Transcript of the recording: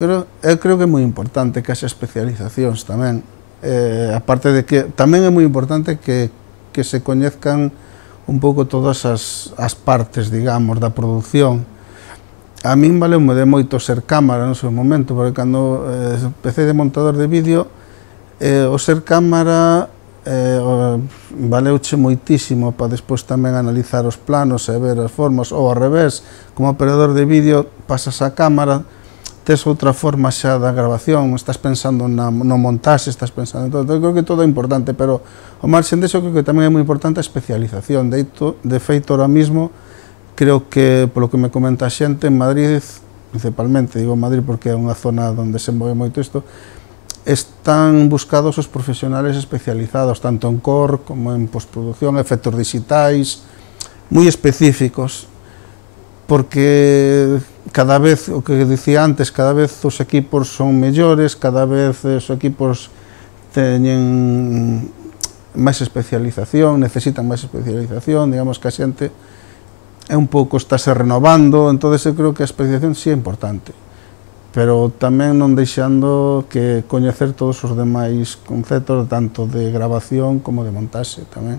Eu creo que é moi importante que haxa especializacións tamén. Aparte de que tamén é moi importante que se coñezcan un pouco todas as partes, digamos, da produción. A min valeume de moito ser cámara no seu momento, porque cando empecé de montador de vídeo, o ser cámara valeuche moitísimo para despois tamén analizar os planos e ver as formas, ou ao revés, como operador de vídeo pasas a cámara, tes outra forma xa da grabación, estás pensando no montaxe, estás pensando en todo. Eu creo que todo é importante, pero ao marxen deso creo que tamén é moi importante a especialización. De feito, ahora mismo, creo que, polo que me comenta a xente, en Madrid, principalmente, digo Madrid porque é unha zona onde se move moito isto, están buscados os profesionales especializados, tanto en cor como en postproducción, efectos digitais, moi específicos, porque cada vez, o que dicía antes, cada vez os equipos son mellores, cada vez os equipos teñen máis especialización, necesitan máis especialización, digamos que a xente é un pouco, estáse renovando, entonces eu creo que a especialización sí é importante, pero tamén non deixando que coñecer todos os demais conceptos, tanto de grabación como de montaxe tamén.